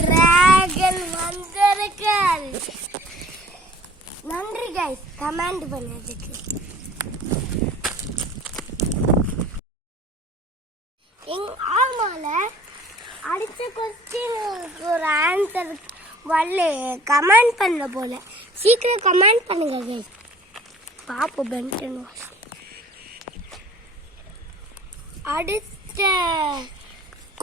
Dragon வந்திருக்காரு. நன்றி guys comment பண்ணதுக்கு. ஆமால அடுத்த கொஸ்டினுக்கு ஒரு ஆன்சர் வரல, கமெண்ட் பண்ண போல. சீக்கிரம் கமெண்ட் பண்ணுங்க கைஸ். பாப்போம் பென்டன் வாஷ். அடுத்த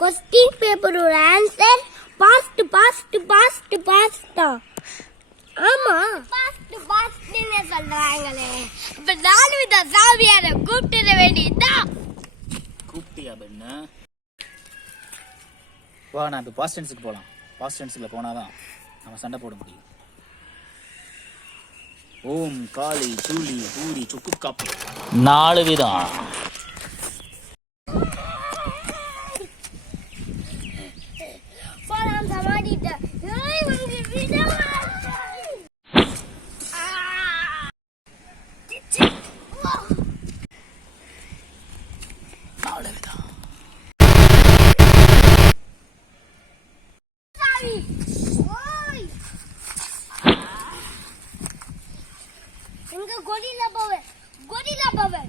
கொஸ்டின் பேப்பர் ஒரு ஆன்சர் பாஸ்ட் பாஸ்ட் பாஸ்ட் பாஸ்டா. ஆமா பாஸ்ட் பாஸ்ட்னு சொல்றாங்களே. அப்ப நானும் இந்த சாவியார கூப்பிட வேண்டியதுதான். கூப்பிட்டியா பெண்ணு? வா, நான் இப்போ பாஸ்ட் டென்ஸுக்கு போகலாம். பாஸ்ட் டென்ஸுக்குள்ள போனாதான் நம்ம சண்டை போட முடியும். ஓம் காளி சூளி பூரி சுக்கு காப்பி 4 விதம். எங்க கொடில போவே, கொடில போவே.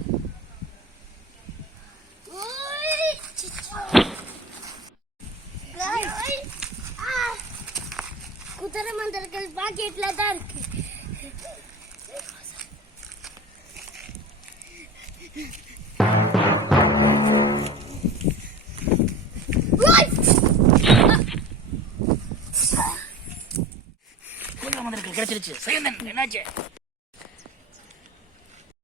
குதிரை மந்தர்கள் பாக்கெட்ல தான் இருக்கு. கிடைச்சிருச்சு. என்னாச்சு?